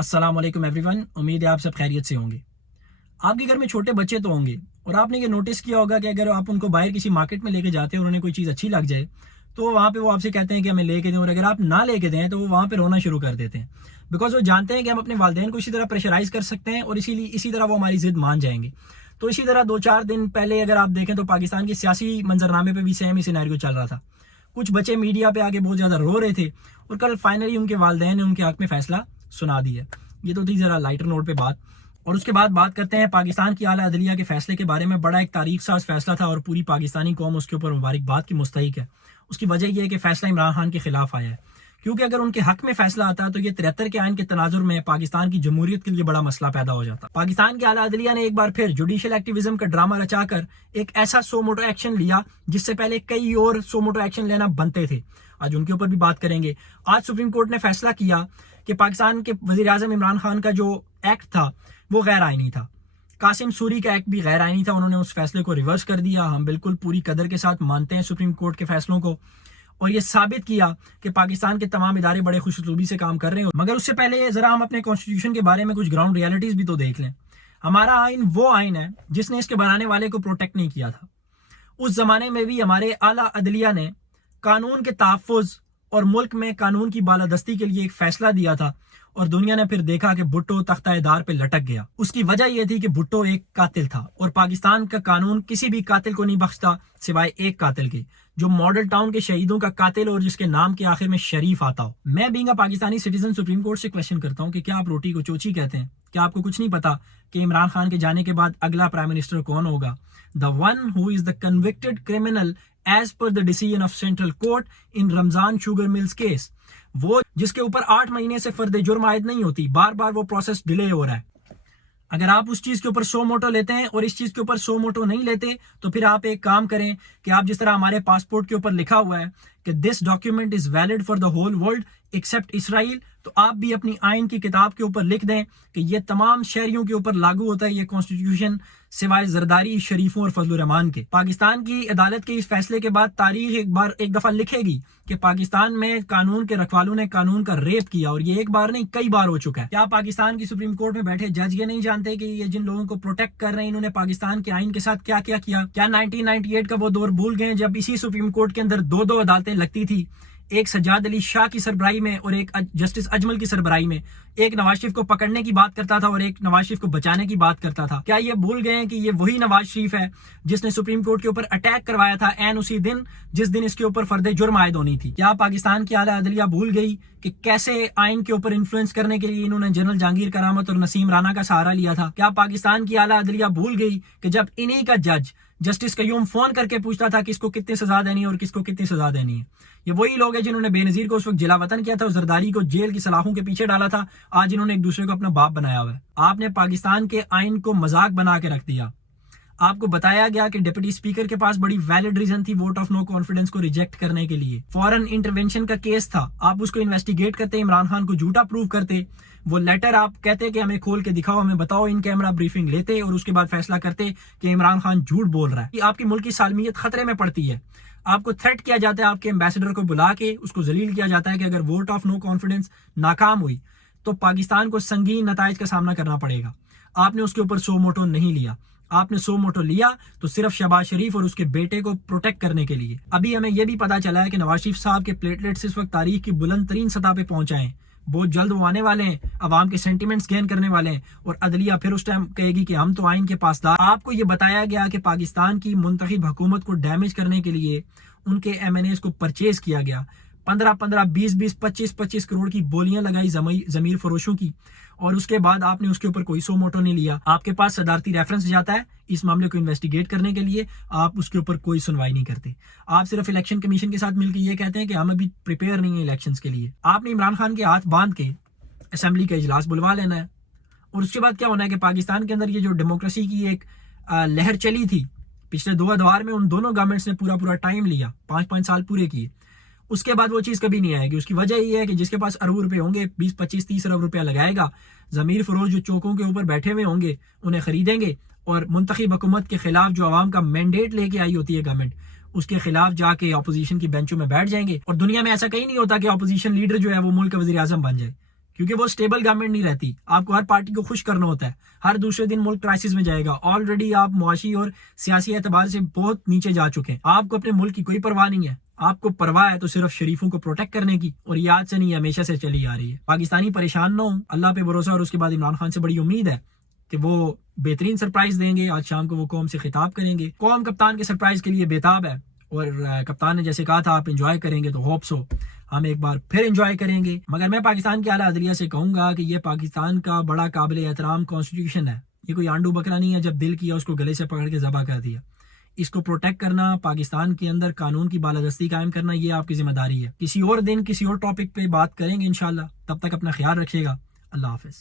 अस्सलाम वालेकुम एवरीवन। उम्मीद है आप सब खैरियत से होंगे। आपके घर में छोटे बच्चे तो होंगे और आपने ये नोटिस किया होगा कि अगर आप उनको बाहर किसी मार्केट में लेके जाते हैं और उन्हें कोई चीज़ अच्छी लग जाए तो वहाँ पे वो आपसे कहते हैं कि हमें लेके दें, और अगर आप ना लेके दें तो वो वहाँ पे रोना शुरू कर देते हैं, बिकॉज वो जानते हैं कि हम अपने वालिदैन को इसी तरह प्रेशराइज कर सकते हैं और इसी तरह वो हमारी जिद मान जाएंगे। तो इसी तरह 2-4 दिन पहले अगर आप देखें तो पाकिस्तान के सियासी मंजरनामे पे भी सेम ही सिनेरियो चल रहा था। कुछ बच्चे मीडिया पे आके बहुत ज़्यादा रो रहे थे और कल फाइनली उनके वालिदैन ने उनके हक में फैसला सुना दिया। ये तो थी ज़रा लाइटर नोट पे बात। और उसके बाद बात करते हैं पाकिस्तान की आला अदलिया के फैसले के बारे में। बड़ा एक तारीख साज फैसला था और पूरी पाकिस्तानी कौम उसके ऊपर मुबारकबाद की मुस्तहिक है। उसकी वजह यह है कि फैसला इमरान खान के खिलाफ आया है, क्योंकि अगर उनके हक में फैसला आता तो ये 73 के आइन के तनाजुर में पाकिस्तान की जमहूरियत के लिए बड़ा मसला पैदा हो जाता। पाकिस्तान के आला अदलिया ने एक बार फिर जुडिशियल एक्टिविज्म का ड्रामा रचाकर एक ऐसा सो मोटो एक्शन लिया जिससे पहले कई और सो मोटो एक्शन लेना बनते थे। आज उनके ऊपर भी बात करेंगे। आज सुप्रीम कोर्ट ने फैसला किया कि पाकिस्तान के वजीर आजम इमरान खान का जो एक्ट था वो गैर आइनी था। कासिम सूरी का एक्ट भी गैर आइनी था। उन्होंने उस फैसले को रिवर्स कर दिया। हम बिल्कुल पूरी कदर के साथ मानते हैं सुप्रीम कोर्ट के फैसलों को, और ये साबित किया कि पाकिस्तान के तमाम इदारे बड़े खुशउस्लूबी से काम कर रहे हैं। मगर उससे पहले जरा हम अपने कॉन्स्टिट्यूशन के बारे में कुछ ग्राउंड रियलिटीज भी तो देख लें। हमारा आइन वो आइन है जिसने इसके बनाने वाले को प्रोटेक्ट नहीं किया था। उस जमाने में भी हमारे आला अदलिया ने कानून के तहफ़्फ़ुज़ और मुल्क में कानून की बालादस्ती के लिए एक फैसला दिया था, और दुनिया ने फिर देखा कि भुट्टो तख्ता-ए-दार पे लटक गया। उसकी वजह यह थी कि भुट्टो एक कातिल था, और पाकिस्तान का कानून किसी भी कातिल को नहीं बख्शता सिवाय एक कातिल के, जो मॉडल टाउन के शहीदों का कातिल और जिसके नाम के आखिर में शरीफ आता हो। मैं being a Pakistani citizen supreme court से क्वेश्चन करता हूँ कि क्या आप रोटी को चोची कहते हैं? क्या आपको कुछ नहीं पता कि इमरान खान के जाने के बाद अगला प्राइम मिनिस्टर कौन होगा? The one who is the convicted criminal as per the decision of central court in Ramzan sugar mills case. वो जिसके ऊपर 8 महीने से फर्द जुर्म आयद नहीं होती, बार बार वो प्रोसेस डिले हो रहा है। अगर आप उस चीज के ऊपर सो मोटो लेते हैं और इस चीज के ऊपर सो मोटो नहीं लेते तो फिर आप एक काम करें कि आप जिस तरह हमारे पासपोर्ट के ऊपर लिखा हुआ है कि this document is valid for the whole world except Israel, तो आप भी अपनी आइन की किताब के ऊपर लिख दें कि ये तमाम शहरियों के ऊपर लागू होता है ये कॉन्स्टिट्यूशन, सिवाय जरदारी, शरीफों और फजल रहमान के। पाकिस्तान की अदालत के इस फैसले के बाद तारीख एक दफा लिखेगी कि पाकिस्तान में कानून के रखवालों ने कानून का रेप किया, और ये एक बार नहीं कई बार हो चुका है। क्या पाकिस्तान की सुप्रीम कोर्ट में बैठे जज ये नहीं जानते कि ये जिन लोगों को प्रोटेक्ट कर रहे हैं इन्होंने पाकिस्तान के आइन के साथ क्या क्या किया? क्या 1998 का वो दौर भूल गए जब इसी सुप्रीम कोर्ट के अंदर दो अदालतें लगती थी, एक सज्जाद अली शाह की सरबराही में और एक जस्टिस अजमल की सरबराही में? एक नवाज शरीफ को पकड़ने की बात करता था और एक नवाज शरीफ को बचाने की बात करता था। क्या ये भूल गए कि ये वही नवाज शरीफ है जिसने सुप्रीम कोर्ट के ऊपर अटैक करवाया था एन उसी दिन जिस दिन इसके ऊपर फर्द जुर्म आयद होनी थी? क्या पाकिस्तान की आला अदलिया भूल गई कि कैसे आइन के ऊपर इन्फ्लुएंस करने के लिए इन्होंने जनरल जहांगीर करामत और नसीम राना का सहारा लिया था? क्या पाकिस्तान की आला अदलिया भूल गई कि जब इन्हीं का जज जस्टिस कयूम फोन करके पूछता था किसको कितनी सजा देनी है और किसको कितनी सजा देनी है? ये वही लोग हैं जिन्होंने बेनजीर को उस वक्त जिला वतन किया था और जरदारी को जेल की सलाखों के पीछे डाला था। आज इन्होंने एक दूसरे को अपना बाप बनाया हुआ है। आपने पाकिस्तान के आइन को मजाक बना के रख दिया। आपको बताया गया कि डिप्टी स्पीकर के पास बड़ी वैलिड रीजन थी वोट ऑफ नो कॉन्फिडेंस को रिजेक्ट करने के लिए। फॉरेन इंटरवेंशन का केस था, आप उसको इन्वेस्टिगेट करते, इमरान खान को झूठा प्रूव करते, वो लेटर आप कहते कि हमें खोल के दिखाओ, हमें बताओ, इन कैमरा ब्रीफिंग लेते और उसके बाद फैसला करते कि इमरान खान झूठ बोल रहा है। आपकी मुल्क की सालमियत खतरे में पड़ती है। आपको थ्रेट किया जाता है, आपके एम्बेसडर को बुला के उसको जलील किया जाता है कि अगर वोट ऑफ नो कॉन्फिडेंस नाकाम हुई तो पाकिस्तान को संगीन नताइज का सामना करना पड़ेगा। आपने उसके ऊपर सो मोटो नहीं लिया। आपने सो मोटो लिया तो सिर्फ शहबाज शरीफ और उसके बेटे को प्रोटेक्ट करने के लिए। अभी हमें यह भी पता चला है कि नवाज शरीफ साहब के प्लेटलेट्स इस वक्त तारीख की बुलंद तरीन सतह पे पहुंचे हैं। बहुत जल्द वो आने वाले हैं, अवाम के सेंटिमेंट्स गेन करने वाले हैं, और अदलिया फिर उस टाइम कहेगी कि हम तो आइन के पासदार। आपको ये बताया गया कि पाकिस्तान की मुंतखब हुकूमत को डैमेज करने के लिए उनके MNAs को परचेज किया गया। 15-15, 20-20, 25-25 करोड़ की बोलियां लगाई जमीर फरोशों की, और उसके बाद आपने उसके ऊपर कोई सो मोटो नहीं लिया। आपके पास सदारती रेफरेंस जाता है इस मामले को इन्वेस्टिगेट करने के लिए, आप उसके ऊपर कोई सुनवाई नहीं करते। आप सिर्फ इलेक्शन कमीशन के साथ मिलकर ये कहते हैं कि हम अभी प्रिपेयर नहीं है इलेक्शंस के लिए। आपने इमरान खान के हाथ बांध के असेंबली का इजलास बुलवा लेना है, और उसके बाद क्या होना है कि पाकिस्तान के अंदर ये जो डेमोक्रेसी की एक लहर चली थी पिछले 2 अदवार में, उन दोनों गवर्नमेंट्स ने पूरा टाइम लिया, 5-5 साल पूरे किए, उसके बाद वो चीज कभी नहीं आएगी। उसकी वजह ये है कि जिसके पास अरब रुपए होंगे, 20-25-30 अरब रुपया लगाएगा, जमीर फरोश जो चौकों के ऊपर बैठे हुए होंगे उन्हें खरीदेंगे, और मुंतखब हुकूमत के खिलाफ जो आवाम का मैंडेट लेके आई होती है गवर्नमेंट, उसके खिलाफ जाके अपोजिशन की बेंचों में बैठ जाएंगे। और दुनिया में ऐसा कहीं नहीं होता कि अपोजिशन लीडर जो है वो मुल्क का वजीर आजम बन जाए, کیونکہ وہ اسٹیبل گورنمنٹ نہیں رہتی. آپ کو ہر پارٹی کو خوش کرنا ہوتا ہے. ہر دوسرے دن ملک کرائسس میں جائے گا. آلریڈی آپ معاشی اور سیاسی اعتبار سے بہت نیچے جا چکے ہیں. آپ کو اپنے ملک کی کوئی پرواہ نہیں ہے. آپ کو پرواہ ہے تو صرف شریفوں کو پروٹیکٹ کرنے کی, اور یہ آج سے نہیں ہمیشہ سے چلی آ رہی ہے. پاکستانی پریشان نہ ہوں, اللہ پہ بھروسہ, اور اس کے بعد عمران خان سے بڑی امید ہے کہ وہ بہترین سرپرائز دیں گے. آج شام کو وہ قوم سے خطاب کریں گے. قوم کپتان کے سرپرائز کے لیے بےتاب ہے, اور کپتان نے جیسے کہا تھا آپ انجوائے کریں گے, تو ہوپ سو ہم ایک بار پھر انجوائے کریں گے. مگر میں پاکستان کے اعلیٰ عدلیہ سے کہوں گا کہ یہ پاکستان کا بڑا قابل احترام کانسٹیٹیوشن ہے. یہ کوئی آنڈو بکرا نہیں ہے, جب دل کیا اس کو گلے سے پکڑ کے ذبح کر دیا. اس کو پروٹیکٹ کرنا, پاکستان کے اندر قانون کی بالادستی قائم کرنا, یہ آپ کی ذمہ داری ہے. کسی اور دن کسی اور ٹاپک پہ بات کریں گے انشاءاللہ. تب تک اپنا خیال رکھیے گا. اللہ حافظ.